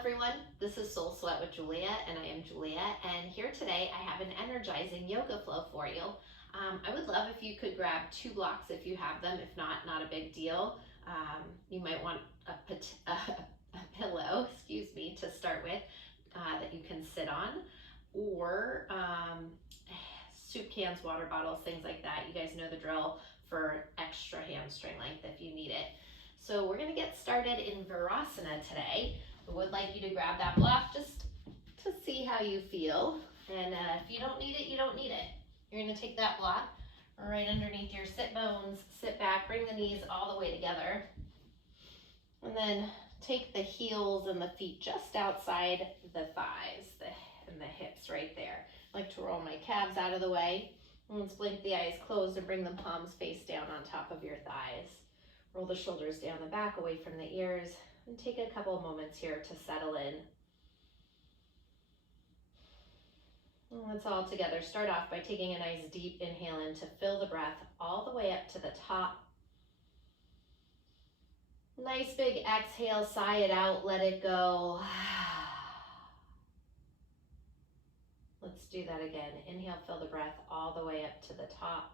everyone, this is Soul Sweat with Julia, and I am Julia, and here today I have an energizing yoga flow for you. I would love if you could grab 2 blocks if you have them. If not, not a big deal. You might want a pillow, to start with that you can sit on, or soup cans, water bottles, things like that. You guys know the drill for extra hamstring length if you need it. So we're gonna get started in Virasana today. I would like you to grab that block just to see how you feel. And if you don't need it, you don't need it. You're gonna take that block right underneath your sit bones, sit back, bring the knees all the way together. And then take the heels and the feet just outside the thighs and the hips right there. I like to roll my calves out of the way. And let's blink the eyes closed and bring the palms face down on top of your thighs. Roll the shoulders down the back, away from the ears, and take a couple of moments here to settle in. And let's all together start off by taking a nice deep inhale in to fill the breath all the way up to the top. Nice big exhale, sigh it out, let it go. Let's do that again. Inhale, fill the breath all the way up to the top.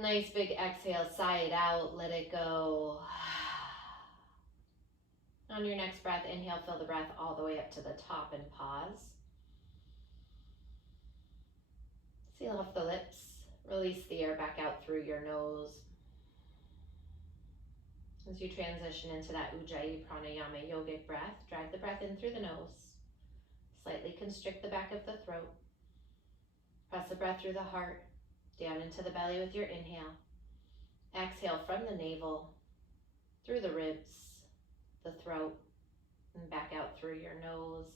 Nice big exhale, sigh it out, let it go. On your next breath, inhale, fill the breath all the way up to the top and pause. Seal off the lips, release the air back out through your nose. As you transition into that Ujayi Pranayama yogic breath, drag the breath in through the nose. Slightly constrict the back of the throat. Press the breath through the heart, down into the belly with your inhale. Exhale from the navel, through the ribs, the throat, and back out through your nose.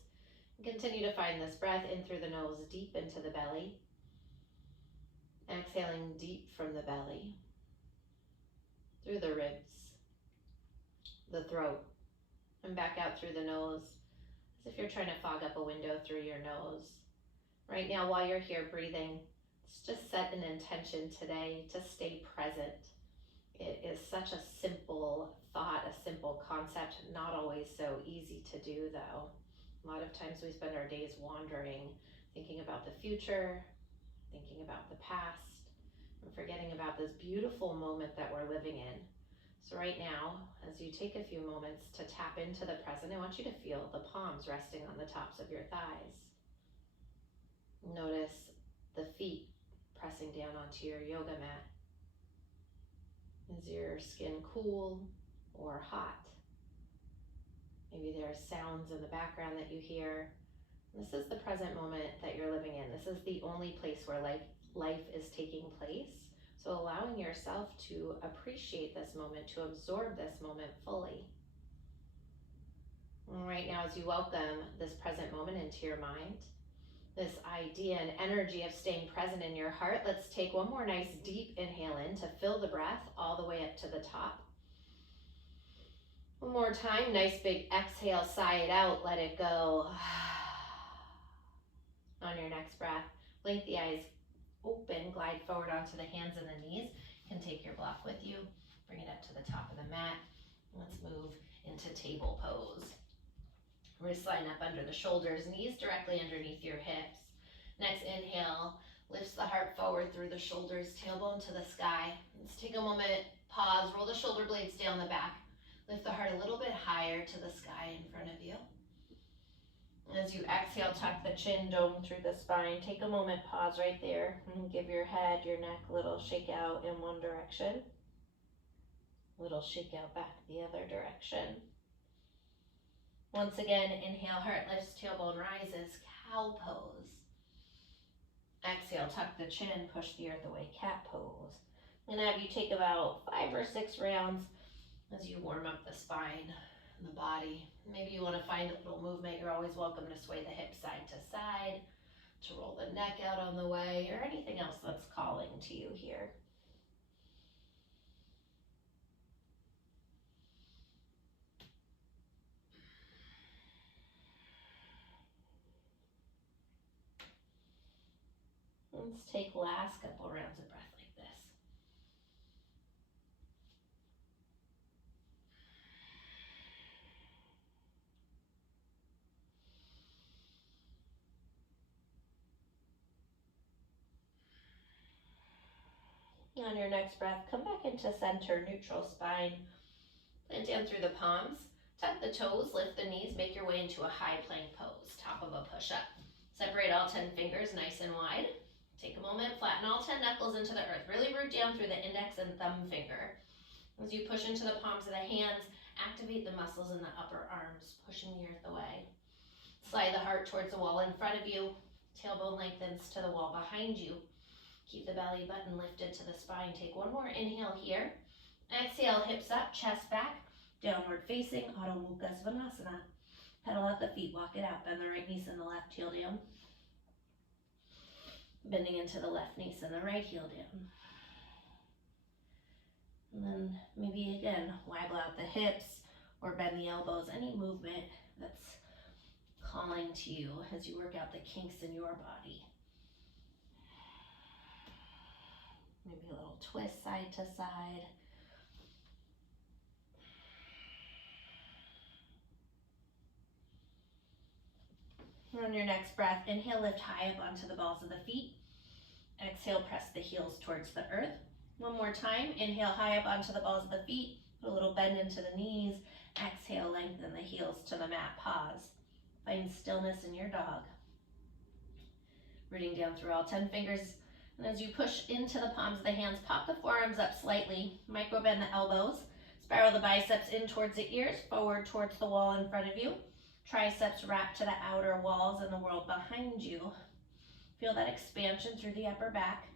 And continue to find this breath in through the nose, deep into the belly. Exhaling deep from the belly, through the ribs, the throat, and back out through the nose, as if you're trying to fog up a window through your nose. Right now, while you're here breathing, let's just set an intention today to stay present. It is such a simple thought, a simple concept, not always so easy to do though. A lot of times we spend our days wandering, thinking about the future, thinking about the past, and forgetting about this beautiful moment that we're living in. So right now, as you take a few moments to tap into the present, I want you to feel the palms resting on the tops of your thighs. Notice the feet pressing down onto your yoga mat. Is your skin cool or hot? Maybe there are sounds in the background that you hear. This is the present moment that you're living in. This is the only place where life is taking place. So allowing yourself to appreciate this moment, to absorb this moment fully. And right now, as you welcome this present moment into your mind, this idea and energy of staying present in your heart, let's take one more nice deep inhale in to fill the breath all the way up to the top. One more time, nice big exhale, sigh it out, let it go. On your next breath, blink the eyes open, glide forward onto the hands and the knees. You can take your block with you, bring it up to the top of the mat. Let's move into table pose. Wrists line up under the shoulders, knees directly underneath your hips. Next inhale, lifts the heart forward through the shoulders, tailbone to the sky. Let's take a moment, pause, roll the shoulder blades down the back. Lift the heart a little bit higher to the sky in front of you. As you exhale, tuck the chin, dome through the spine. Take a moment, pause right there, and give your head, your neck a little shake out in one direction. A little shake out back the other direction. Once again, inhale, heart lifts, tailbone rises, cow pose. Exhale, tuck the chin, push the earth away, cat pose. I'm gonna have you take about 5 or 6 rounds as you warm up the spine and the body. Maybe you want to find a little movement. You're always welcome to sway the hips side to side, to roll the neck out on the way, or anything else that's calling to you here. Let's take last couple rounds of breath like this. On your next breath, come back into center, neutral spine. Plant down through the palms. Tuck the toes, lift the knees, make your way into a high plank pose, top of a push-up. Separate all 10 fingers nice and wide. Take a moment, flatten all 10 knuckles into the earth. Really root down through the index and thumb finger. As you push into the palms of the hands, activate the muscles in the upper arms, pushing the earth away. Slide the heart towards the wall in front of you. Tailbone lengthens to the wall behind you. Keep the belly button lifted to the spine. Take one more inhale here. Exhale, hips up, chest back. Downward facing, Adho Mukha Svanasana. Pedal out the feet, walk it out. Bend the right knee and the left heel down. Bending into the left knee and the right heel down. And then maybe again, waggle out the hips or bend the elbows. Any movement that's calling to you as you work out the kinks in your body. Maybe a little twist side to side. On your next breath, inhale, lift high up onto the balls of the feet. Exhale, press the heels towards the earth. One more time, inhale high up onto the balls of the feet. Put a little bend into the knees. Exhale, lengthen the heels to the mat, pause. Find stillness in your dog. Rooting down through all 10 fingers. And as you push into the palms of the hands, pop the forearms up slightly. Micro bend the elbows. Spiral the biceps in towards the ears, forward towards the wall in front of you. Triceps wrap to the outer walls and the world behind you. Feel that expansion through the upper back.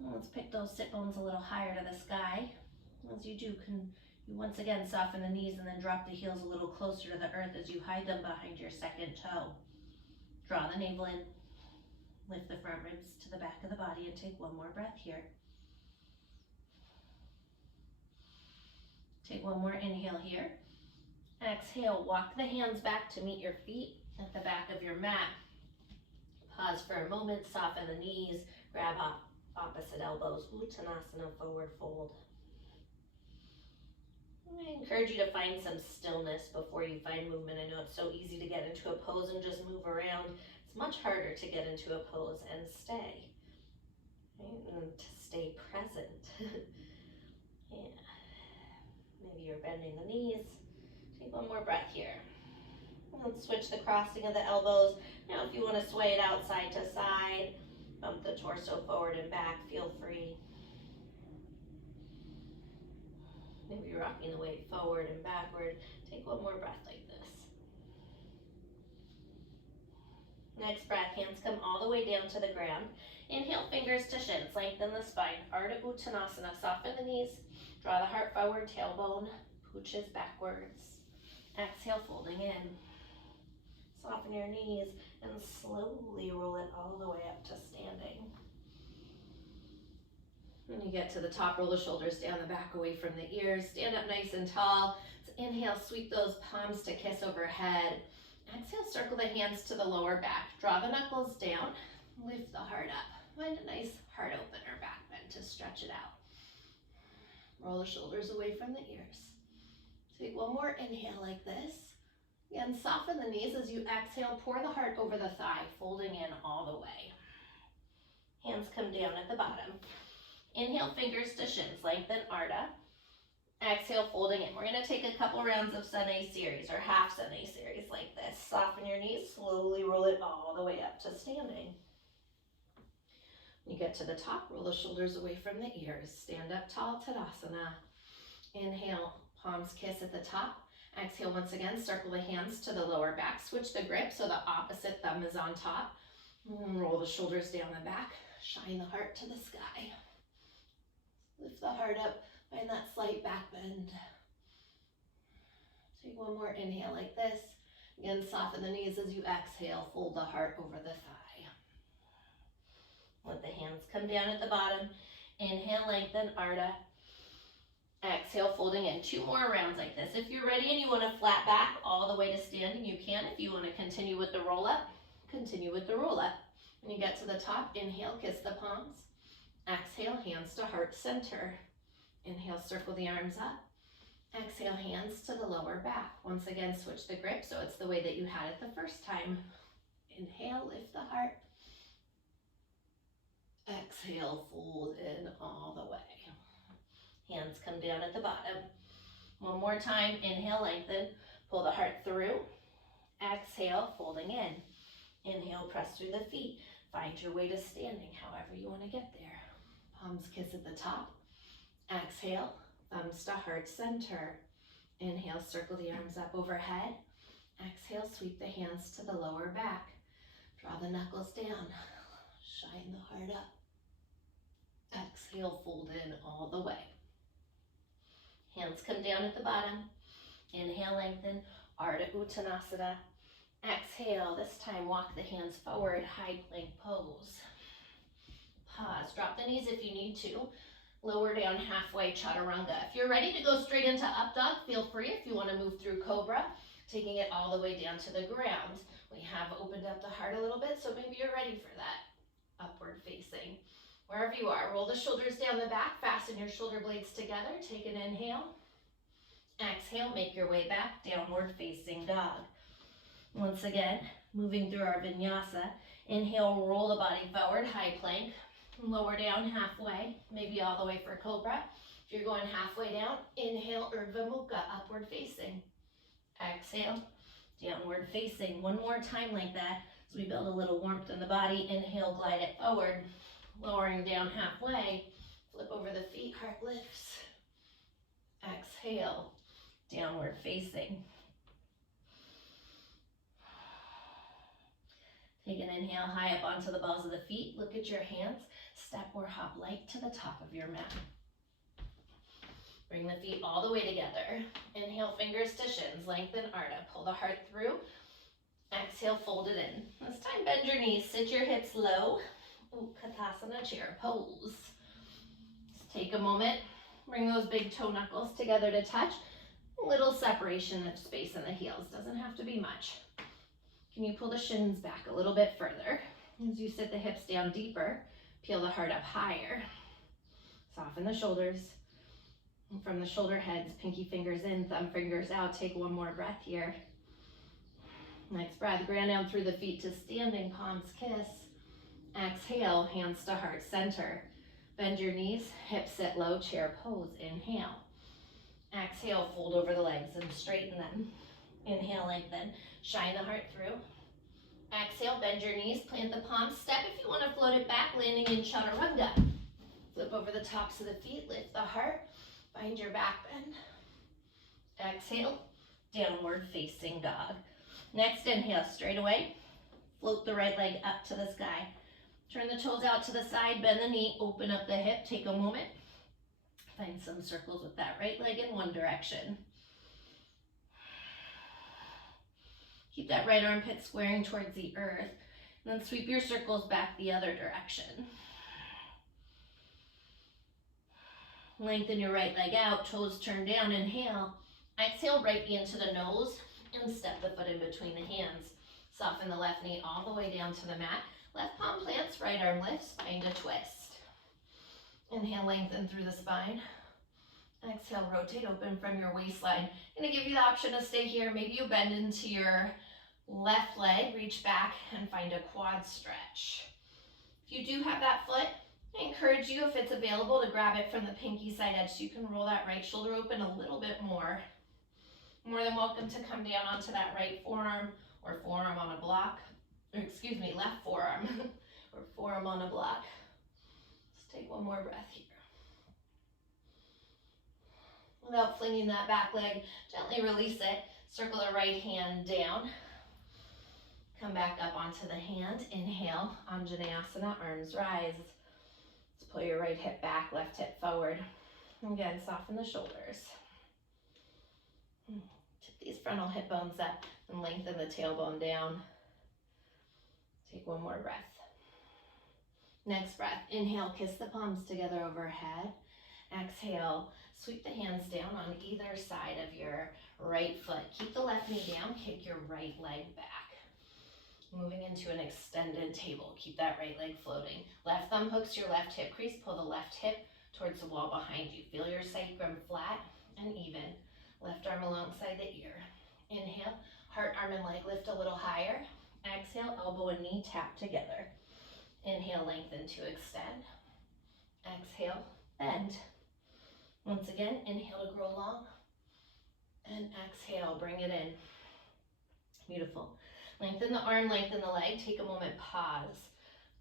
Let's pick those sit bones a little higher to the sky. As you do, you once again soften the knees and then drop the heels a little closer to the earth as you hide them behind your second toe. Draw the navel in. Lift the front ribs to the back of the body and take one more breath here. Take one more inhale here. Exhale, walk the hands back to meet your feet at the back of your mat. Pause for a moment, soften the knees, grab up opposite elbows, Uttanasana, forward fold. I encourage you to find some stillness before you find movement. I know it's so easy to get into a pose and just move around. It's much harder to get into a pose and stay, right? And to stay present. Yeah. Maybe you're bending the knees. Take one more breath here. Let's switch the crossing of the elbows. Now if you want to sway it out side to side, bump the torso forward and back, feel free. Maybe you're rocking the weight forward and backward. Take one more breath like this. Next breath, hands come all the way down to the ground. Inhale, fingers to shins, lengthen the spine. Ardha Uttanasana, soften the knees. Draw the heart forward, tailbone pooches backwards. Exhale, folding in. Soften your knees and slowly roll it all the way up to standing. When you get to the top, roll the shoulders down the back, away from the ears. Stand up nice and tall. So inhale, sweep those palms to kiss overhead. Exhale, circle the hands to the lower back. Draw the knuckles down. Lift the heart up. Find a nice heart opener back bend to stretch it out. Roll the shoulders away from the ears. Take one more inhale like this. Again, soften the knees as you exhale. Pour the heart over the thigh, folding in all the way. Hands come down at the bottom. Inhale, fingers to shins, lengthen Ardha. Exhale, folding in. We're going to take a couple rounds of Sunny series or half Sunny series like this. Soften your knees, slowly roll it all the way up to standing. When you get to the top, roll the shoulders away from the ears. Stand up tall, Tadasana. Inhale, palms kiss at the top. Exhale, once again, circle the hands to the lower back. Switch the grip so the opposite thumb is on top. Roll the shoulders down the back. Shine the heart to the sky. Lift the heart up. Find that slight back bend. Take one more inhale like this. Again, soften the knees as you exhale. Fold the heart over the thigh. Let the hands come down at the bottom. Inhale, lengthen Ardha. Exhale, folding in. 2 more rounds like this. If you're ready and you want to flat back all the way to standing, you can. If you want to continue with the roll up, continue with the roll up. When you get to the top, inhale, kiss the palms. Exhale, hands to heart center. Inhale, circle the arms up. Exhale, hands to the lower back. Once again, switch the grip so it's the way that you had it the first time. Inhale, lift the heart. Exhale, fold in all the way. Hands come down at the bottom. One more time, inhale, lengthen, pull the heart through. Exhale, folding in. Inhale, press through the feet. Find your way to standing, however you want to get there. Palms kiss at the top. Exhale, thumbs to heart center. Inhale, circle the arms up overhead. Exhale, sweep the hands to the lower back. Draw the knuckles down. Shine the heart up. Exhale, fold in all the way. Hands come down at the bottom. Inhale, lengthen, Ardha Uttanasana. Exhale, this time walk the hands forward, high plank pose. Pause, drop the knees if you need to. Lower down halfway, Chaturanga. If you're ready to go straight into up dog, feel free. If you want to move through cobra, taking it all the way down to the ground. We have opened up the heart a little bit, so maybe you're ready for that. Upward facing. Wherever you are, roll the shoulders down the back, fasten your shoulder blades together, take an inhale. Exhale, make your way back, downward facing dog. Once again, moving through our vinyasa. Inhale, roll the body forward, high plank. Lower down halfway, maybe all the way for cobra. If you're going halfway down, inhale, Urdhva Mukha, upward facing. Exhale, downward facing. One more time like that, so we build a little warmth in the body. Inhale, glide it forward. Lowering down halfway, flip over the feet, heart lifts. Exhale, downward facing. Take an inhale high up onto the balls of the feet. Look at your hands. Step or hop light to the top of your mat. Bring the feet all the way together. Inhale, fingers to shins. Lengthen Ardha. Pull the heart through. Exhale, fold it in. This time, bend your knees. Sit your hips low. Katasana, chair pose. Just take a moment. Bring those big toe knuckles together to touch. A little separation of space in the heels. Doesn't have to be much. Can you pull the shins back a little bit further? As you sit the hips down deeper, peel the heart up higher. Soften the shoulders. And from the shoulder heads, pinky fingers in, thumb fingers out. Take one more breath here. Next breath, ground down through the feet to standing, palms kiss. Exhale, hands to heart center. Bend your knees, hips sit low, chair pose. Inhale. Exhale, fold over the legs and straighten them. Inhale, lengthen. Shine the heart through. Exhale, bend your knees, plant the palms. Step if you want to float it back, landing in Chaturanga. Flip over the tops of the feet, lift the heart. Find your back bend. Exhale, downward facing dog. Next inhale, straight away. Float the right leg up to the sky. Turn the toes out to the side, bend the knee, open up the hip, take a moment. Find some circles with that right leg in one direction. Keep that right armpit squaring towards the earth. And then sweep your circles back the other direction. Lengthen your right leg out, toes turn down, inhale. Exhale, right knee into the nose and step the foot in between the hands. Soften the left knee all the way down to the mat. Left palm plants, right arm lifts, find a twist. Inhale, lengthen through the spine. Exhale, rotate open from your waistline. I'm gonna give you the option to stay here. Maybe you bend into your left leg, reach back and find a quad stretch. If you do have that foot, I encourage you, if it's available, to grab it from the pinky side edge so you can roll that right shoulder open a little bit more. More than welcome to come down onto that right forearm or forearm on a block. Left forearm or forearm on a block. Let's take one more breath here. Without flinging that back leg, gently release it. Circle the right hand down. Come back up onto the hand. Inhale, Anjaneyasana, arms rise. Let's pull your right hip back, left hip forward. And again, soften the shoulders. Tip these frontal hip bones up and lengthen the tailbone down. Take one more breath. Next breath, inhale, kiss the palms together overhead. Exhale, sweep the hands down on either side of your right foot. Keep the left knee down, kick your right leg back. Moving into an extended table. Keep that right leg floating. Left thumb hooks your left hip crease. Pull the left hip towards the wall behind you. Feel your sacrum flat and even. Left arm alongside the ear. Inhale, heart, arm, and leg lift a little higher. Exhale, elbow and knee tap together. Inhale, lengthen to extend. Exhale, bend. Once again, inhale to grow long. And exhale, bring it in. Beautiful. Lengthen the arm, lengthen the leg. Take a moment, pause.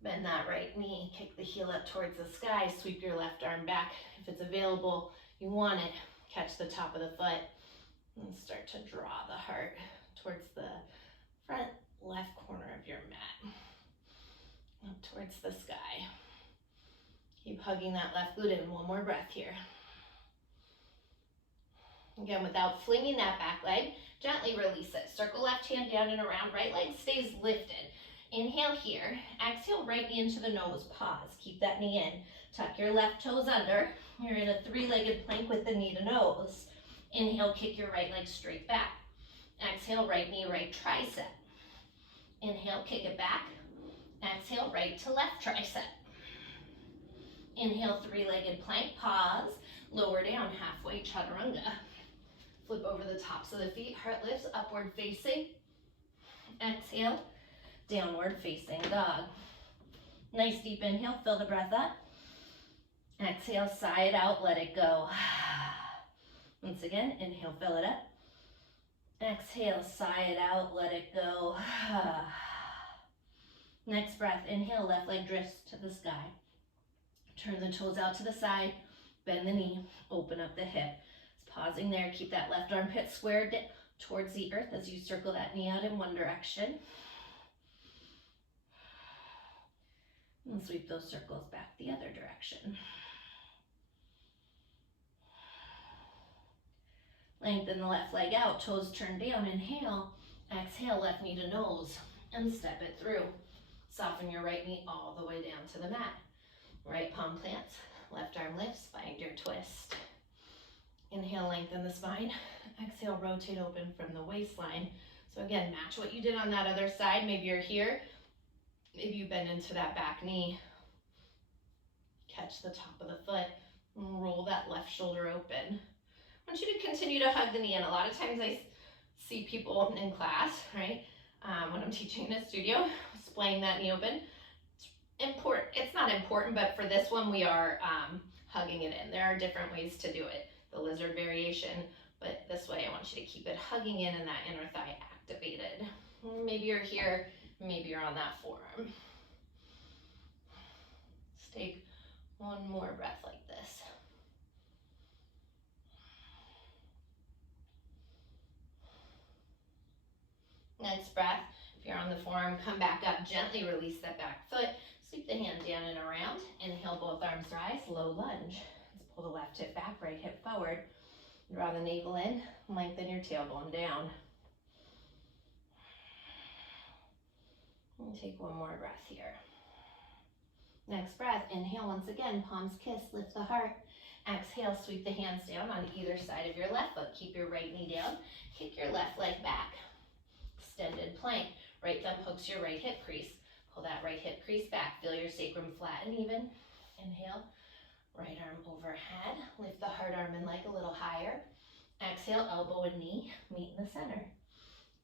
Bend that right knee, kick the heel up towards the sky, sweep your left arm back. If it's available, you want it, catch the top of the foot and start to draw the heart towards the front left corner of your mat, up towards the sky. Keep hugging that left glute in. One more breath here. Again, without flinging that back leg, gently release it. Circle left hand down and around, right leg stays lifted. Inhale here, exhale, right knee into the nose, pause, keep that knee in. Tuck your left toes under. You're in a three-legged plank with the knee to nose. Inhale, kick your right leg straight back. Exhale, right knee, right tricep. Inhale, kick it back. Exhale, right to left tricep. Inhale, three-legged plank, pause, lower down, halfway chaturanga. Flip over the tops of the feet, heart lifts, upward facing. Exhale, downward facing dog. Nice deep inhale, fill the breath up. Exhale, sigh it out, let it go. Once again, inhale, fill it up. Exhale, sigh it out, let it go. Next breath, inhale, left leg drifts to the sky. Turn the toes out to the side, bend the knee, open up the hip. It's pausing there, keep that left armpit squared towards the earth as you circle that knee out in one direction. And sweep those circles back the other direction. Lengthen the left leg out, toes turn down, inhale. Exhale, left knee to nose, and step it through. Soften your right knee all the way down to the mat. Right palm plants, left arm lifts, find your twist. Inhale, lengthen the spine. Exhale, rotate open from the waistline. So again, match what you did on that other side. Maybe you're here. Maybe you bend into that back knee. Catch the top of the foot. And roll that left shoulder open. I want you to continue to hug the knee in. A lot of times I see people in class, right? When I'm teaching in a studio, splaying that knee open. It's not important, but for this one we are hugging it in. There are different ways to do it. The lizard variation, but this way I want you to keep it hugging in and that inner thigh activated. Maybe you're here, maybe you're on that forearm. Let's take one more breath like this. Next breath, if you're on the forearm, come back up, gently release that back foot. Sweep the hand down and around. Inhale, both arms rise, low lunge. Let's pull the left hip back, right hip forward. Draw the navel in, lengthen your tailbone down. And take one more breath here. Next breath, inhale once again, palms kiss, lift the heart. Exhale, sweep the hands down on either side of your left foot. Keep your right knee down, kick your left leg back. Extended plank, right thumb hooks your right hip crease. Pull that right hip crease back, feel your sacrum flat and even. Inhale, right arm overhead, lift the hard arm and leg a little higher. Exhale, elbow and knee meet in the center.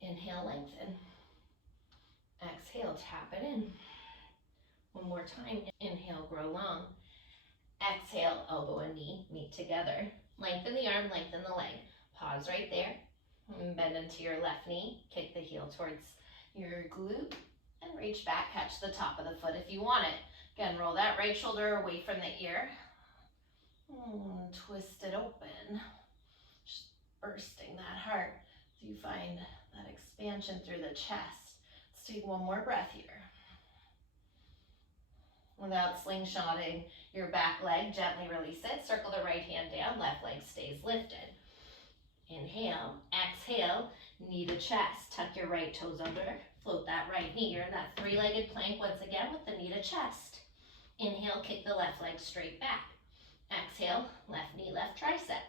Inhale, lengthen. Exhale, tap it in. One more time, inhale, grow long. Exhale, elbow and knee meet together. Lengthen the arm, lengthen the leg. Pause right there. And bend into your left knee, kick the heel towards your glute, and reach back, catch the top of the foot if you want it. Again, roll that right shoulder away from the ear. Twist it open, just bursting that heart so you find that expansion through the chest. Let's take one more breath here. Without slingshotting your back leg, gently release it. Circle the right hand down, left leg stays lifted. Inhale, exhale, knee to chest. Tuck your right toes under, float that right knee. You're in that three-legged plank once again with the knee to chest. Inhale, kick the left leg straight back. Exhale, left knee, left tricep.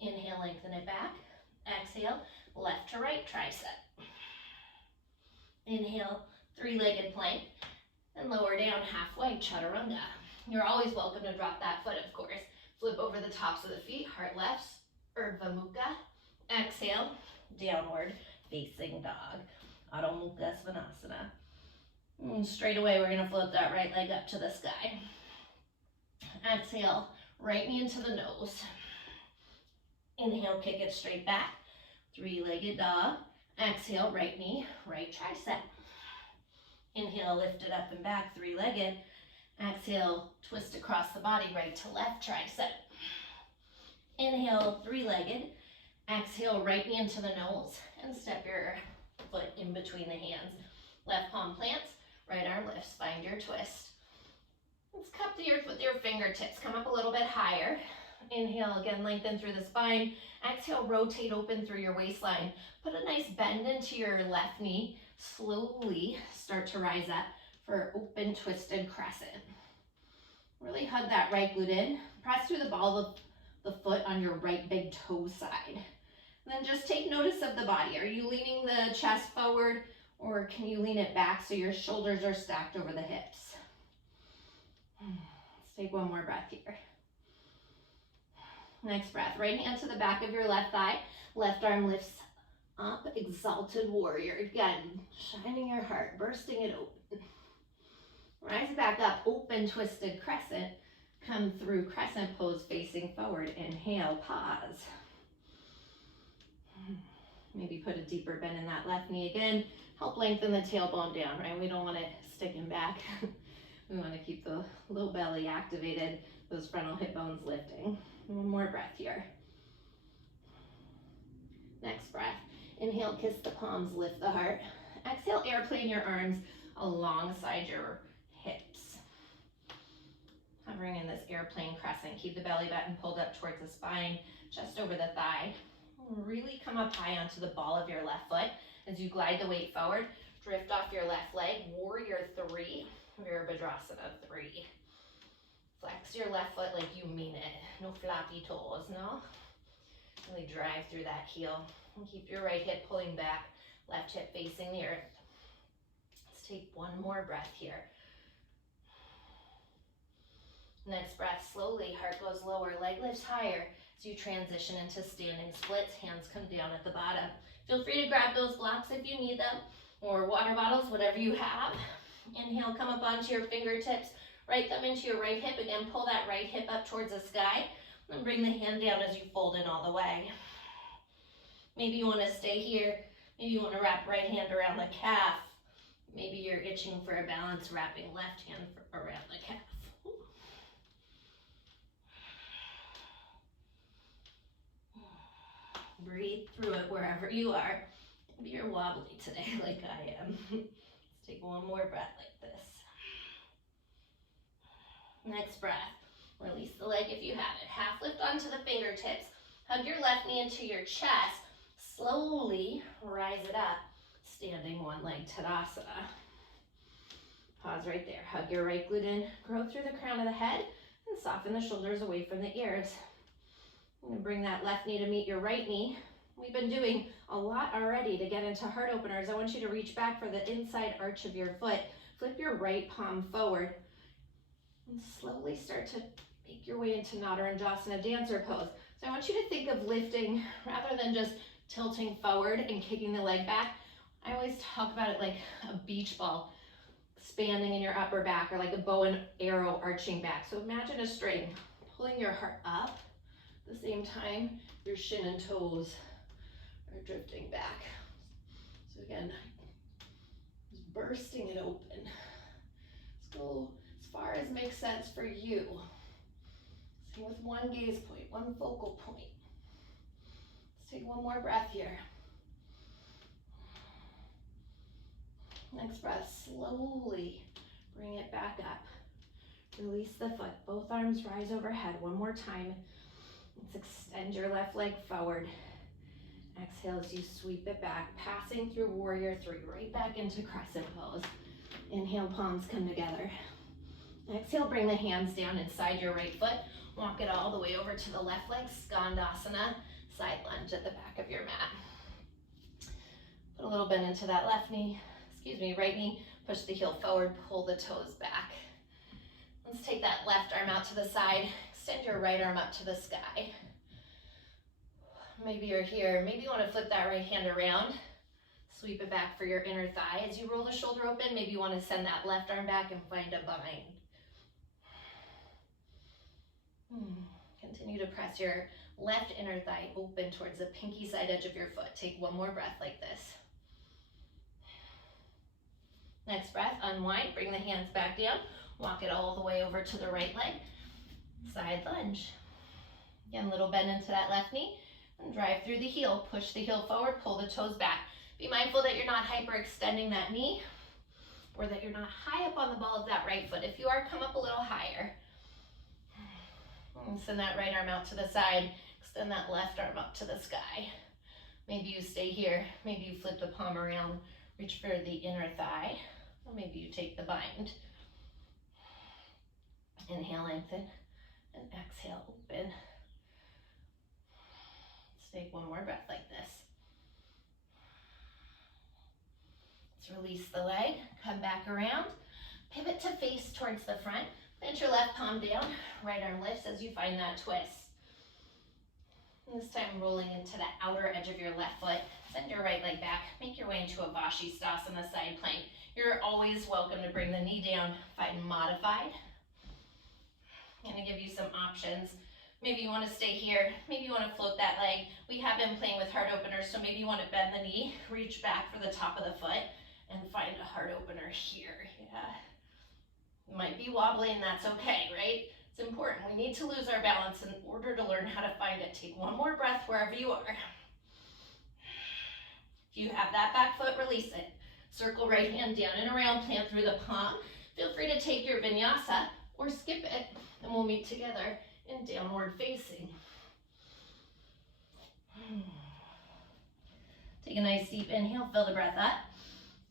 Inhale, lengthen it back. Exhale, left to right tricep. Inhale, three-legged plank, and lower down halfway, chaturanga. You're always welcome to drop that foot, of course. Flip over the tops of the feet, heart lefts. Urdhva Mukha. Exhale, downward facing dog. Adho Mukha Svanasana. And straight away, we're going to float that right leg up to the sky. Exhale, right knee into the nose. Inhale, kick it straight back. Three-legged dog. Exhale, right knee, right tricep. Inhale, lift it up and back, three-legged. Exhale, twist across the body, right to left tricep. Inhale, three-legged. Exhale, right knee into the nose and step your foot in between the hands. Left palm plants, right arm lifts, find your twist. Let's cup the earth with your fingertips. Come up a little bit higher. Inhale, again, lengthen through the spine. Exhale, rotate open through your waistline. Put a nice bend into your left knee. Slowly start to rise up for open twisted crescent. Really hug that right glute in. Press through the ball of the foot on your right big toe side. And then just take notice of the body. Are you leaning the chest forward, or can you lean it back so your shoulders are stacked over the hips? Let's take one more breath here. Next breath, right hand to the back of your left thigh. Left arm lifts up, exalted warrior. Again, shining your heart, bursting it open. Rise back up, open twisted crescent. Come through crescent pose, facing forward. Inhale, pause. Maybe put a deeper bend in that left knee again. Help lengthen the tailbone down, right? We don't want it sticking back. We want to keep the low belly activated, those frontal hip bones lifting. One more breath here. Next breath. Inhale, kiss the palms, lift the heart. Exhale, airplane your arms alongside your hips. Hovering in this airplane crescent. Keep the belly button pulled up towards the spine, just over the thigh. Really come up high onto the ball of your left foot. As you glide the weight forward, drift off your left leg, warrior three, Virasana 3. Flex your left foot like you mean it. No floppy toes, no? Really drive through that heel. And keep your right hip pulling back, left hip facing the earth. Let's take one more breath here. Next breath, slowly, heart goes lower, leg lifts higher. As you transition into standing splits, hands come down at the bottom. Feel free to grab those blocks if you need them, or water bottles, whatever you have. Inhale, come up onto your fingertips, right thumb into your right hip. Again, pull that right hip up towards the sky, and bring the hand down as you fold in all the way. Maybe you want to stay here. Maybe you want to wrap right hand around the calf. Maybe you're itching for a balance, wrapping left hand around the calf. Breathe through it wherever you are. Maybe you're wobbly today like I am. Let's take one more breath like this. Next breath. Release the leg if you have it. Half lift onto the fingertips. Hug your left knee into your chest. Slowly rise it up. Standing one leg Katasana. Pause right there. Hug your right glute in. Grow through the crown of the head and soften the shoulders away from the ears. I'm going to bring that left knee to meet your right knee. We've been doing a lot already to get into heart openers. I want you to reach back for the inside arch of your foot. Flip your right palm forward. And slowly start to make your way into Energizing dancer pose. So I want you to think of lifting rather than just tilting forward and kicking the leg back. I always talk about it like a beach ball expanding in your upper back, or like a bow and arrow arching back. So imagine a string pulling your heart up. At the same time, your shin and toes are drifting back. So again, just bursting it open. Let's go as far as makes sense for you. Same with one gaze point, one focal point. Let's take one more breath here. Next breath, slowly bring it back up. Release the foot, both arms rise overhead. One more time. Let's extend your left leg forward. Exhale as you sweep it back, passing through warrior three, right back into crescent pose. Inhale, palms come together. Exhale, bring the hands down inside your right foot. Walk it all the way over to the left leg, Skandasana, side lunge at the back of your mat. Put a little bend into that left knee, right knee. Push the heel forward, pull the toes back. Let's take that left arm out to the side. Extend your right arm up to the sky. Maybe you're here. Maybe you want to flip that right hand around. Sweep it back for your inner thigh. As you roll the shoulder open, maybe you want to send that left arm back and find a bind. Continue to press your left inner thigh open towards the pinky side edge of your foot. Take one more breath like this. Next breath, unwind, bring the hands back down, walk it all the way over to the right leg, side lunge. Again, little bend into that left knee, and drive through the heel, push the heel forward, pull the toes back. Be mindful that you're not hyperextending that knee, or that you're not high up on the ball of that right foot. If you are, come up a little higher. And send that right arm out to the side, extend that left arm up to the sky. Maybe you stay here, maybe you flip the palm around, reach for the inner thigh, or maybe you take the bind. Inhale, lengthen, and exhale, open. Let's take one more breath like this. Let's release the leg, come back around, pivot to face towards the front, plant your left palm down, right arm lifts as you find that twist. And this time rolling into the outer edge of your left foot, send your right leg back, make your way into a Skandasana side plank. You're always welcome to bring the knee down, find modified. I'm gonna give you some options. Maybe you wanna stay here, maybe you wanna float that leg. We have been playing with heart openers, so maybe you wanna bend the knee, reach back for the top of the foot, and find a heart opener here, yeah. It might be wobbly and that's okay, right? It's important, we need to lose our balance in order to learn how to find it. Take one more breath wherever you are. If you have that back foot, release it. Circle right hand down and around, plant through the palm. Feel free to take your vinyasa or skip it, and we'll meet together in downward facing. Take a nice deep inhale, fill the breath up.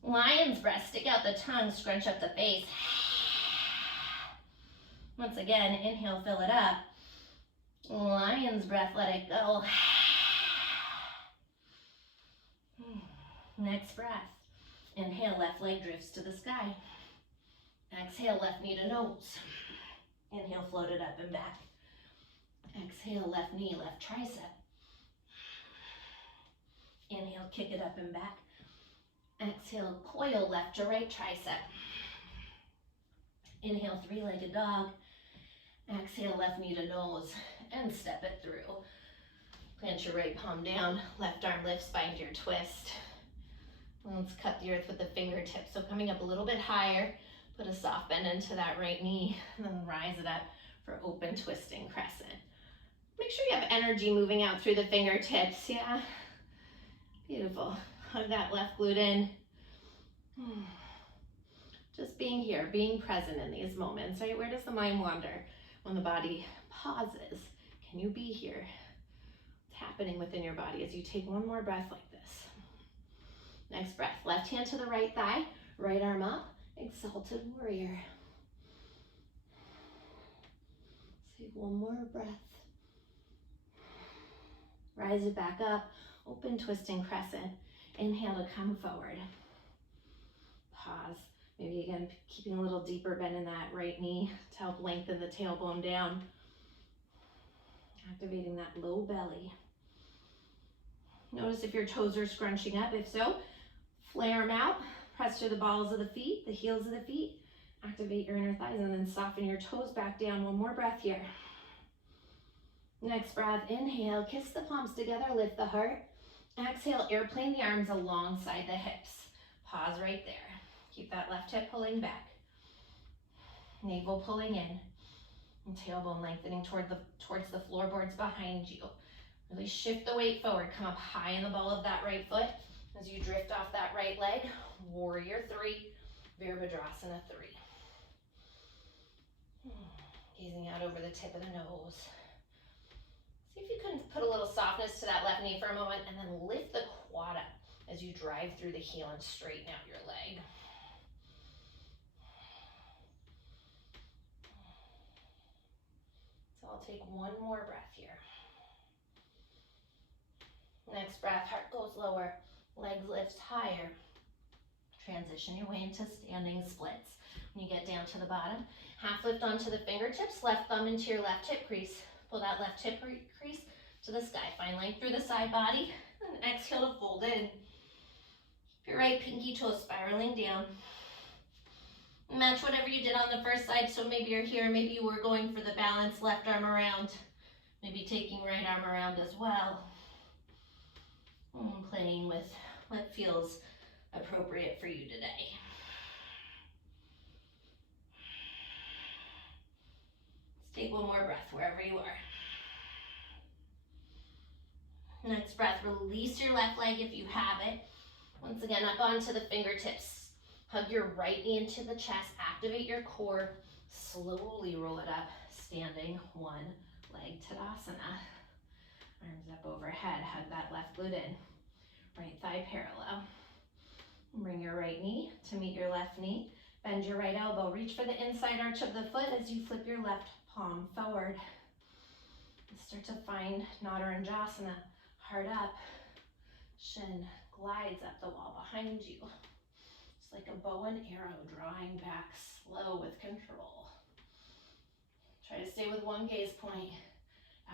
Lion's breath, stick out the tongue, scrunch up the face. Once again, inhale, fill it up. Lion's breath, let it go. Next breath. Inhale, left leg drifts to the sky. Exhale, left knee to nose. Inhale, float it up and back. Exhale, left knee, left tricep. Inhale, kick it up and back. Exhale, coil left to right tricep. Inhale, three-legged dog. Exhale, left knee to nose, and step it through. Plant your right palm down, left arm lifts, find your twist. Let's cut the earth with the fingertips. So coming up a little bit higher, put a soft bend into that right knee, and then rise it up for open twisting crescent. Make sure you have energy moving out through the fingertips, yeah? Beautiful. Hug that left glute in. Just being here, being present in these moments, right? Where does the mind wander when the body pauses? Can you be here? What's happening within your body as you take one more breath like this? Next breath, left hand to the right thigh, right arm up, exalted warrior. Take one more breath. Rise it back up, open twisting crescent. Inhale to come forward. Pause. Maybe again, keeping a little deeper bend in that right knee to help lengthen the tailbone down. Activating that low belly. Notice if your toes are scrunching up. If so, flare them out. Press to the balls of the feet, the heels of the feet. Activate your inner thighs and then soften your toes back down. One more breath here. Next breath, inhale, kiss the palms together, lift the heart. Exhale, airplane the arms alongside the hips. Pause right there. Keep that left hip pulling back. Navel pulling in. And tailbone lengthening towards the floorboards behind you. Really shift the weight forward. Come up high in the ball of that right foot. As you drift off that right leg, warrior three, Virasana 3. Gazing out over the tip of the nose. See if you can put a little softness to that left knee for a moment and then lift the quad up as you drive through the heel and straighten out your leg. So I'll take one more breath here. Next breath, heart goes lower, legs lifts higher. Transition your way into standing splits. When you get down to the bottom, half lift onto the fingertips, left thumb into your left hip crease. Pull that left hip crease to the sky. Find length through the side body, and exhale to fold in. Keep your right pinky toe spiraling down. Match whatever you did on the first side. So maybe you're here, maybe you were going for the balance, left arm around, maybe taking right arm around as well. And playing with what feels appropriate for you today. Let's take one more breath wherever you are. Next breath, release your left leg if you have it. Once again, up onto the fingertips. Hug your right knee into the chest, activate your core, slowly roll it up, standing one leg Tadasana. Arms up overhead, hug that left glute in. Right thigh parallel. Bring your right knee to meet your left knee. Bend your right elbow, reach for the inside arch of the foot as you flip your left palm forward. Start to find Energizing. Heart up, shin glides up the wall behind you. It's like a bow and arrow drawing back slow with control. Try to stay with one gaze point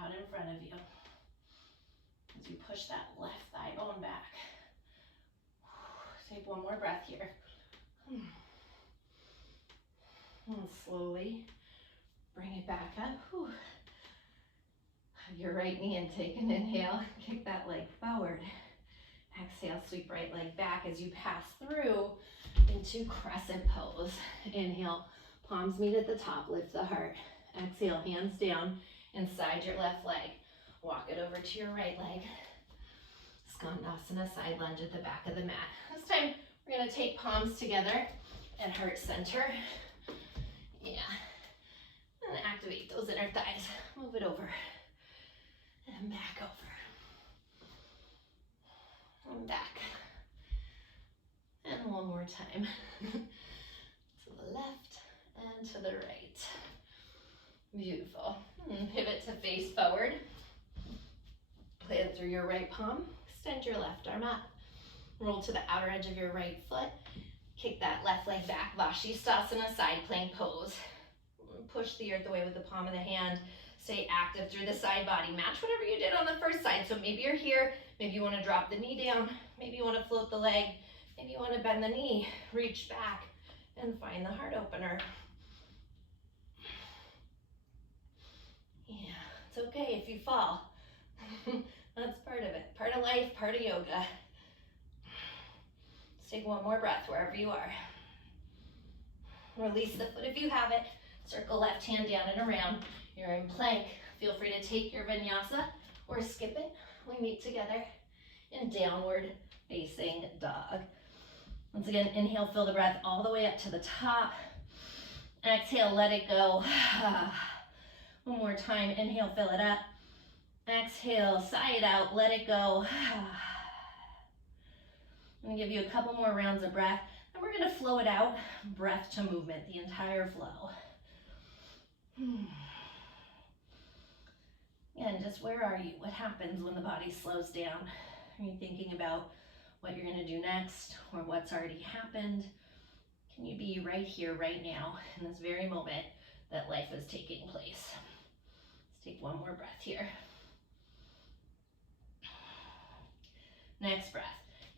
out in front of you as you push that left thigh bone back. Take one more breath here. And slowly bring it back up. Hug your right knee and take an inhale. Kick that leg forward. Exhale, sweep right leg back as you pass through into Crescent Pose. Inhale, palms meet at the top, lift the heart. Exhale, hands down inside your left leg. Walk it over to your right leg. Skandasana, side lunge at the back of the mat. This time, we're gonna take palms together at heart center. Yeah, and activate those inner thighs. Move it over and back over. And back. And one more time. To the left and to the right. Beautiful. And pivot to face forward. Plant through your right palm. Extend your left arm up. Roll to the outer edge of your right foot. Kick that left leg back. Virasana, side plank pose. Push the earth away with the palm of the hand. Stay active through the side body. Match whatever you did on the first side. So maybe you're here. Maybe you want to drop the knee down. Maybe you want to float the leg. Maybe you want to bend the knee. Reach back and find the heart opener. Yeah, it's okay if you fall. That's part of it. Part of life, part of yoga. Let's take one more breath wherever you are. Release the foot if you have it. Circle left hand down and around. You're in plank. Feel free to take your vinyasa or skip it. We meet together in downward facing dog. Once again, inhale, fill the breath all the way up to the top. Exhale, let it go. One more time, inhale, fill it up. Exhale, sigh it out, let it go. I'm gonna give you a couple more rounds of breath, and we're gonna flow it out, breath to movement, the entire flow. And just where are you? What happens when the body slows down? Are you thinking about what you're gonna do next or what's already happened? Can you be right here, right now, in this very moment that life is taking place? Let's take one more breath here. Next breath.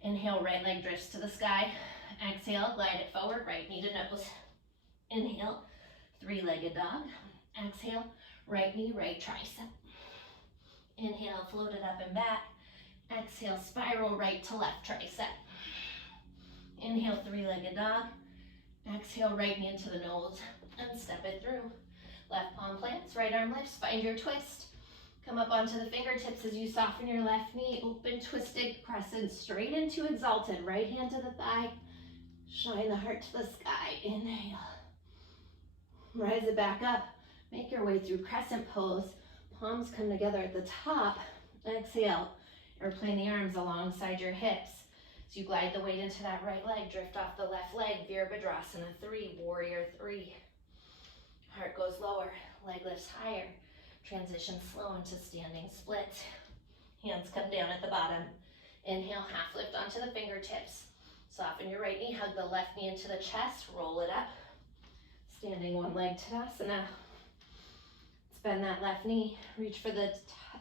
Inhale, right leg drifts to the sky. Exhale, glide it forward, right knee to nose. Inhale, three-legged dog. Exhale, right knee, right tricep. Inhale, float it up and back. Exhale, spiral right to left tricep. Inhale, three-legged dog. Exhale, right knee into the nose and step it through. Left palm plants, right arm lifts, find your twist. Come up onto the fingertips as you soften your left knee, open, twisted, crescent, straight into exalted. Right hand to the thigh, shine the heart to the sky. Inhale. Rise it back up. Make your way through Crescent Pose. Palms come together at the top. Exhale. Airplane the arms alongside your hips. As you glide the weight into that right leg, drift off the left leg. Virasana 3, Warrior 3. Heart goes lower, leg lifts higher. Transition slow into standing split. Hands come down at the bottom. Inhale, half lift onto the fingertips. Soften your right knee, hug the left knee into the chest, roll it up. Standing one leg Tadasana. Bend that left knee, reach for the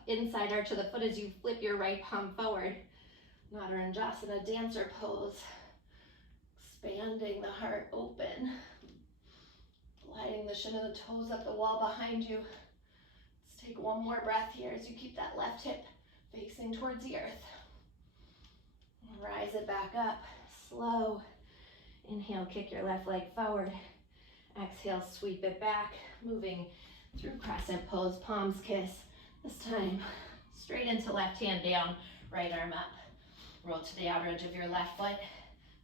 inside arch of the foot as you flip your right palm forward. Energizing, dancer pose. Expanding the heart open. Gliding the shin of the toes up the wall behind you. Let's take one more breath here as you keep that left hip facing towards the earth. Rise it back up, slow. Inhale, kick your left leg forward. Exhale, sweep it back, moving through Crescent Pose, palms kiss. This time, straight into left hand down, right arm up. Roll to the outer edge of your left foot.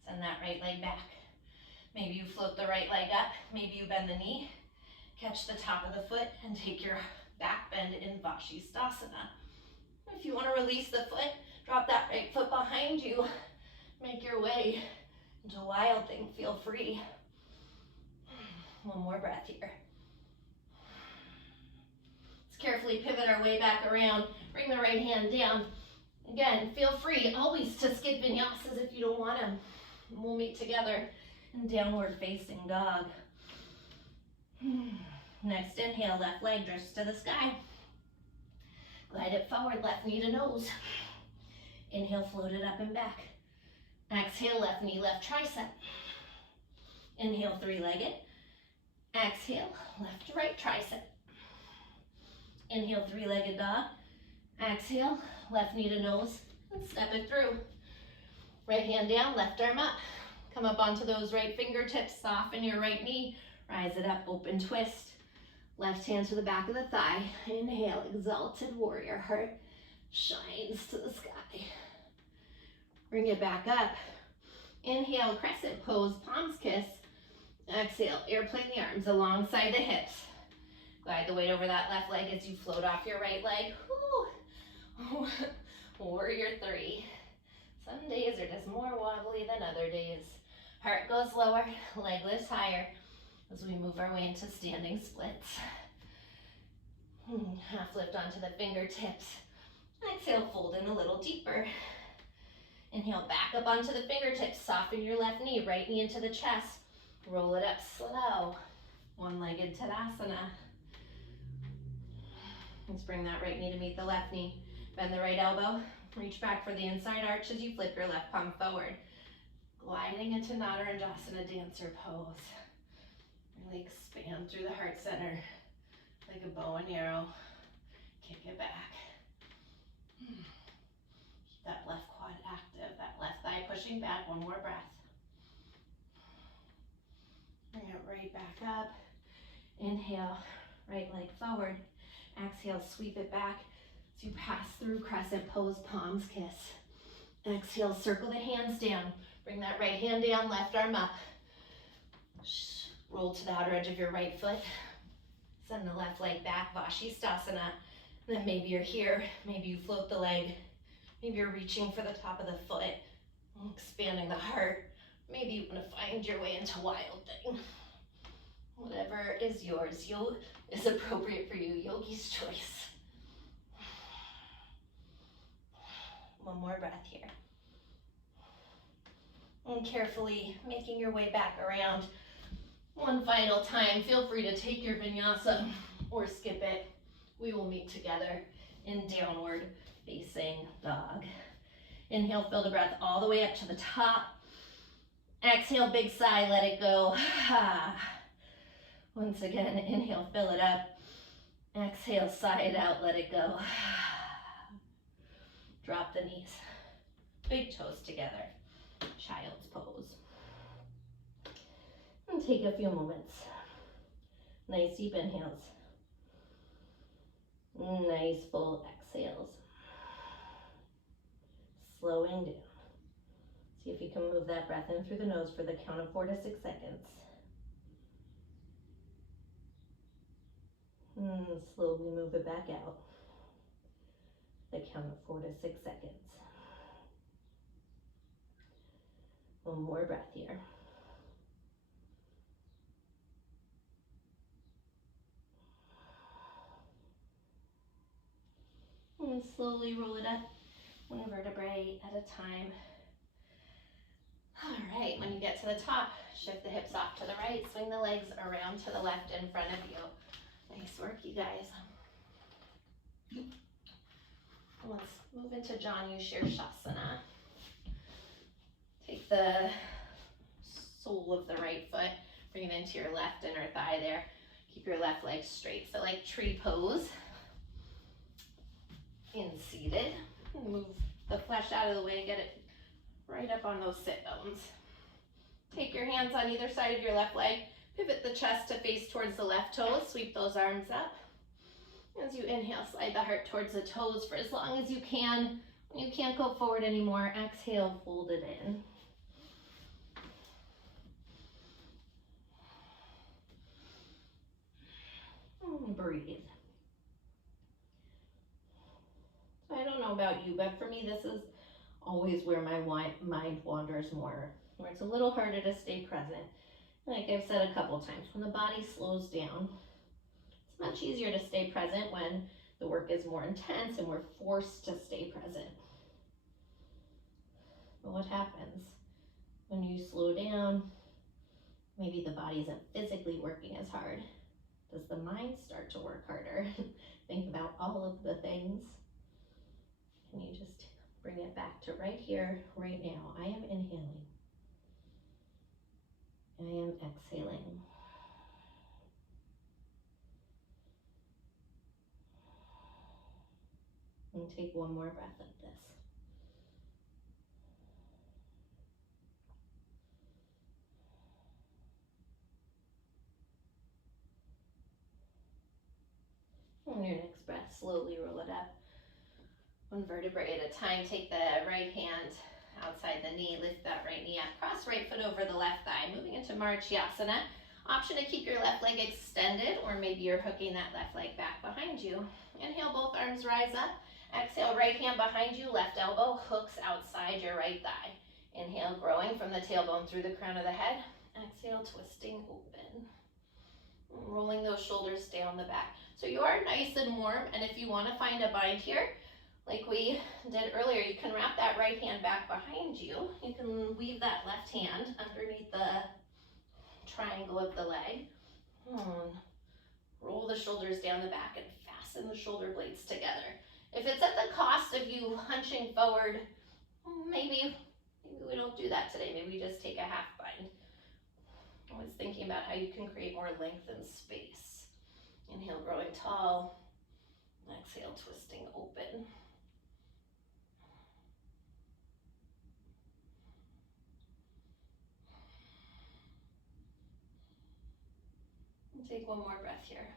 Send that right leg back. Maybe you float the right leg up. Maybe you bend the knee. Catch the top of the foot and take your back bend in Shavasana. If you want to release the foot, drop that right foot behind you. Make your way into Wild Thing. Feel free. One more breath here. Let's carefully pivot our way back around. Bring the right hand down. Again, feel free always to skip vinyasas if you don't want them. We'll meet together in downward facing dog. Next inhale, left leg drifts to the sky. Glide it forward, left knee to nose. Inhale, float it up and back. Exhale, left knee, left tricep. Inhale, three-legged. Exhale, left to right tricep. Inhale, three-legged dog. Exhale, left knee to nose, and step it through. Right hand down, left arm up. Come up onto those right fingertips, soften your right knee. Rise it up, open twist. Left hand to the back of the thigh. Inhale, exalted warrior. Heart shines to the sky. Bring it back up. Inhale, Crescent Pose, palms kiss. Exhale, airplane the arms alongside the hips. Glide the weight over that left leg as you float off your right leg. Woo. Warrior three. Some days are just more wobbly than other days. Heart goes lower, leg lifts higher as we move our way into standing splits. Half lift onto the fingertips. Exhale, fold in a little deeper. Inhale, back up onto the fingertips. Soften your left knee, right knee into the chest. Roll it up slow. One-legged Katasana. Let's bring that right knee to meet the left knee. Bend the right elbow. Reach back for the inside arch as you flip your left palm forward. Gliding into Energizing dancer pose. Really expand through the heart center like a bow and arrow. Kick it back. Keep that left quad active, that left thigh pushing back. One more breath. Bring it right back up. Inhale, right leg forward. Exhale, sweep it back as you pass through Crescent Pose, palms kiss. Exhale, circle the hands down. Bring that right hand down, left arm up. Roll to the outer edge of your right foot. Send the left leg back, Skandasana. Then maybe you're here, maybe you float the leg. Maybe you're reaching for the top of the foot, expanding the heart. Maybe you want to find your way into Wild Thing. Whatever is yours, is appropriate for you, yogi's choice. One more breath here. And carefully making your way back around. One final time, feel free to take your vinyasa or skip it. We will meet together in downward facing dog. Inhale, fill the breath all the way up to the top. Exhale, big sigh, let it go. Once again, inhale, fill it up. Exhale, sigh it out, let it go. Drop the knees. Big toes together. Child's pose. And take a few moments. Nice deep inhales. Nice full exhales. Slowing down. See if you can move that breath in through the nose for the count of 4 to 6 seconds. Slowly move it back out. The count of 4 to 6 seconds. One more breath here. And slowly roll it up, one vertebrae at a time. All right, when you get to the top, shift the hips off to the right, swing the legs around to the left in front of you. Nice work, you guys. Let's move into Shavasana. Take the sole of the right foot, Bring it into your left inner thigh there. Keep your left leg straight. So like tree pose. In seated. Move the flesh out of the way, get it right up on those sit bones. Take your hands on either side of your left leg. Pivot the chest to face towards the left toes. Sweep those arms up. As you inhale, slide the heart towards the toes for as long as you can. When you can't go forward anymore, exhale, fold it in. And breathe. So I don't know about you, but for me, this is always where my mind wanders more, where it's a little harder to stay present. Like I've said a couple times, when the body slows down, it's much easier to stay present when the work is more intense and we're forced to stay present. But what happens when you slow down? Maybe the body isn't physically working as hard. Does the mind start to work harder? Think about all of the things. Can you just bring it back to right here, right now? I am inhaling. I am exhaling. And take one more breath like this. On your next breath, slowly roll it up. One vertebrae at a time. Take the right hand outside the knee. Lift that right knee up. Cross right foot over the left thigh. Moving into Marachyasana. Option to keep your left leg extended, or maybe you're hooking that left leg back behind you. Inhale, both arms rise up. Exhale, right hand behind you. Left elbow hooks outside your right thigh. Inhale, growing from the tailbone through the crown of the head. Exhale, twisting open. Rolling those shoulders down the back. So you are nice and warm, and if you want to find a bind here, like we did earlier, you can wrap that right hand back behind you. You can weave that left hand underneath the triangle of the leg. Roll the shoulders down the back and fasten the shoulder blades together. If it's at the cost of you hunching forward, maybe we don't do that today. Maybe we just take a half bind. Always thinking about how you can create more length and space. Inhale, growing tall. Exhale, twisting open. And take one more breath here.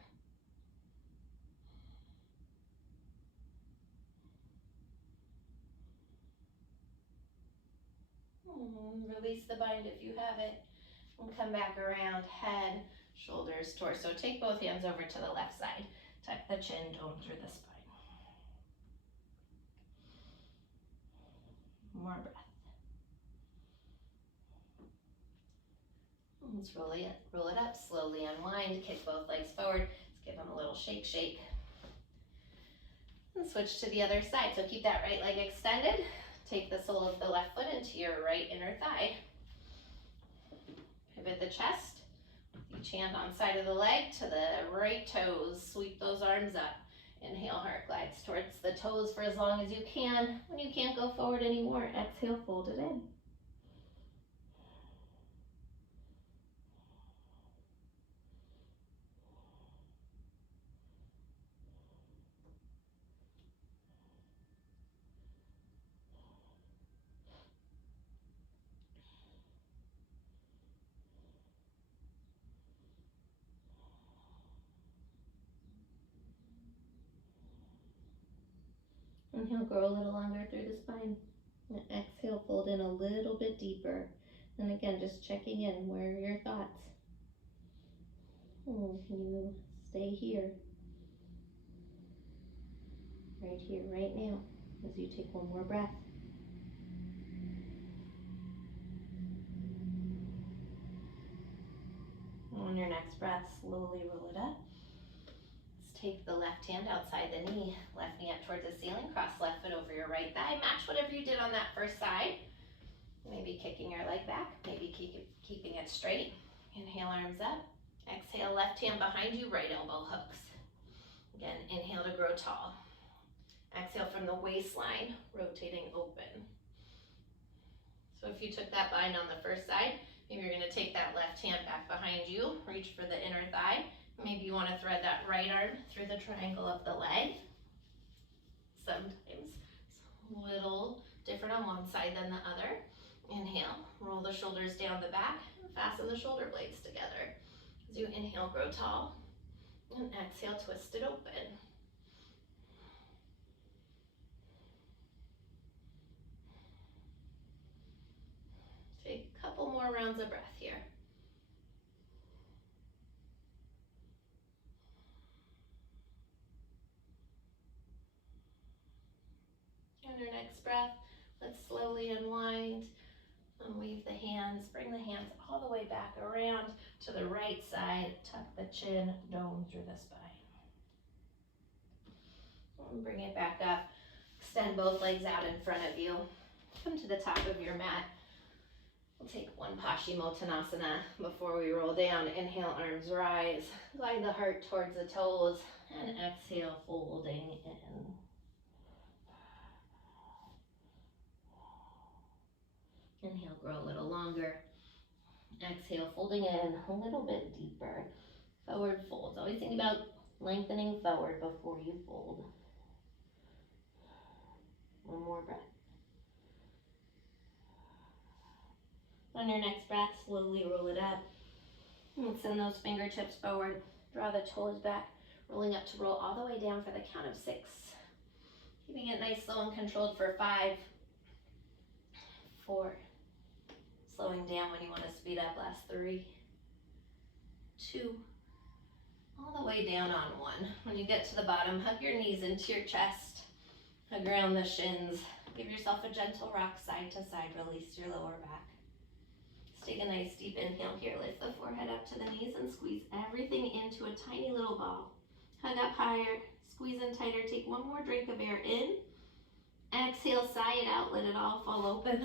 Release the bind if you have it. And come back around, head, shoulders, torso. Take both hands over to the left side. Tuck the chin, dome through the spine. More breath. Let's roll it up, slowly unwind, kick both legs forward. Let's give them a little shake, shake. And switch to the other side. So keep that right leg extended. Take the sole of the left foot into your right inner thigh. Pivot the chest. Each hand on side of the leg to the right toes. Sweep those arms up. Inhale, heart glides towards the toes for as long as you can. When you can't go forward anymore, exhale, fold it in. Inhale, grow a little longer through the spine. And exhale, fold in a little bit deeper. And again, just checking in. Where are your thoughts? Can you stay here? Right here, right now, as you take one more breath. On your next breath, slowly roll it up. Let's take the left hand outside the knee, left knee up towards the ceiling, cross left foot over your right thigh. Match whatever you did on that first side. Maybe kicking your leg back, maybe keeping it straight. Inhale, arms up. Exhale, left hand behind you, right elbow hooks. Again, inhale to grow tall. Exhale from the waistline, rotating open. So if you took that bind on the first side, Maybe you're gonna take that left hand back behind you, reach for the inner thigh. Maybe you wanna thread that right arm through the triangle of the leg. Sometimes it's a little different on one side than the other. Inhale, roll the shoulders down the back, and fasten the shoulder blades together. As you inhale, grow tall, and exhale, twist it open. Take a couple more rounds of breath here. On your next breath, let's slowly unwind and weave the hands. Bring the hands all the way back around to the right side. Tuck the chin, dome through the spine. And bring it back up. Extend both legs out in front of you. Come to the top of your mat. We'll take one Paschimottanasana before we roll down. Inhale, arms rise. Glide the heart towards the toes. And exhale, folding in. Inhale, grow a little longer. Exhale, folding in a little bit deeper. Forward folds. Always think about lengthening forward before you fold. One more breath. On your next breath, slowly roll it up. And send those fingertips forward. Draw the toes back, rolling up to roll all the way down for the count of 6. Keeping it nice, slow, and controlled for 5, 4. Slowing down when you want to speed up. Last 3, 2. All the way down on 1. When you get to the bottom, hug your knees into your chest. Hug around the shins. Give yourself a gentle rock side to side. Release your lower back. Let's take a nice deep inhale here. Lift the forehead up to the knees and squeeze everything into a tiny little ball. Hug up higher. Squeeze in tighter. Take one more drink of air in. Exhale, sigh it out. Let it all fall open.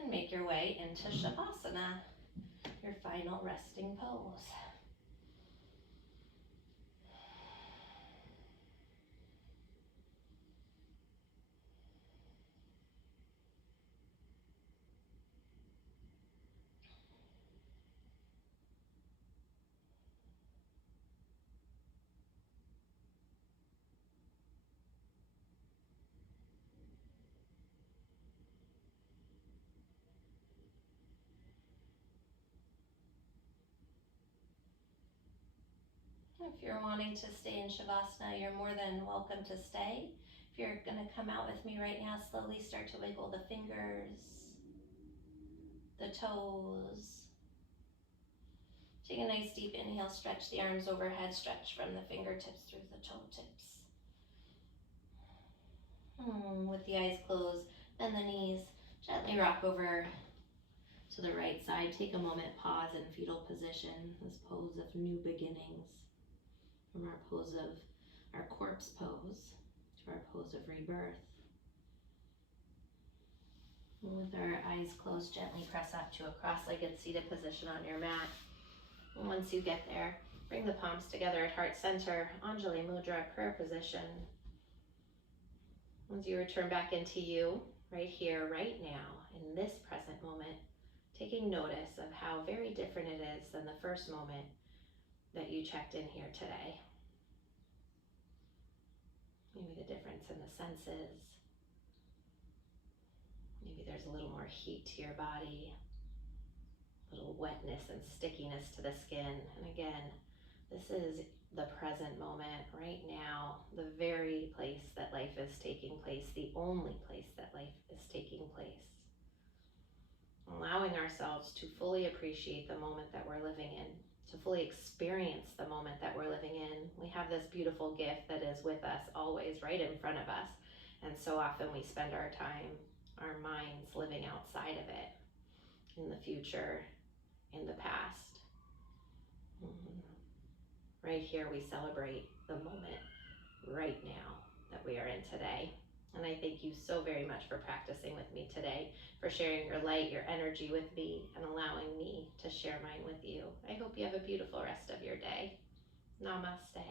And make your way into Shavasana, your final resting pose. If you're wanting to stay in Shavasana, you're more than welcome to stay. If you're going to come out with me right now, slowly start to wiggle the fingers, the toes. Take a nice deep inhale, stretch the arms overhead, stretch from the fingertips through the toe tips. With the eyes closed, bend the knees, gently rock over to the right side. Take a moment, pause in fetal position, this pose of new beginnings. From our pose of our corpse pose to our pose of rebirth. And with our eyes closed, gently press up to a cross-legged seated position on your mat. And once you get there, bring the palms together at heart center, Anjali Mudra, prayer position. Once you return back into you, right here, right now, in this present moment, taking notice of how very different it is than the first moment that you checked in here today. Maybe the difference in the senses. Maybe there's a little more heat to your body, a little wetness and stickiness to the skin. And again, this is the present moment, right now, the very place that life is taking place, the only place that life is taking place. Allowing ourselves to fully appreciate the moment that we're living in, to fully experience the moment that we're living in. We have this beautiful gift that is with us always, right in front of us. And so often we spend our time, our minds living outside of it, in the future, in the past. Right here we celebrate the moment right now that we are in today. And I thank you so very much for practicing with me today, for sharing your light, your energy with me, and allowing me to share mine with you. I hope you have a beautiful rest of your day. Namaste.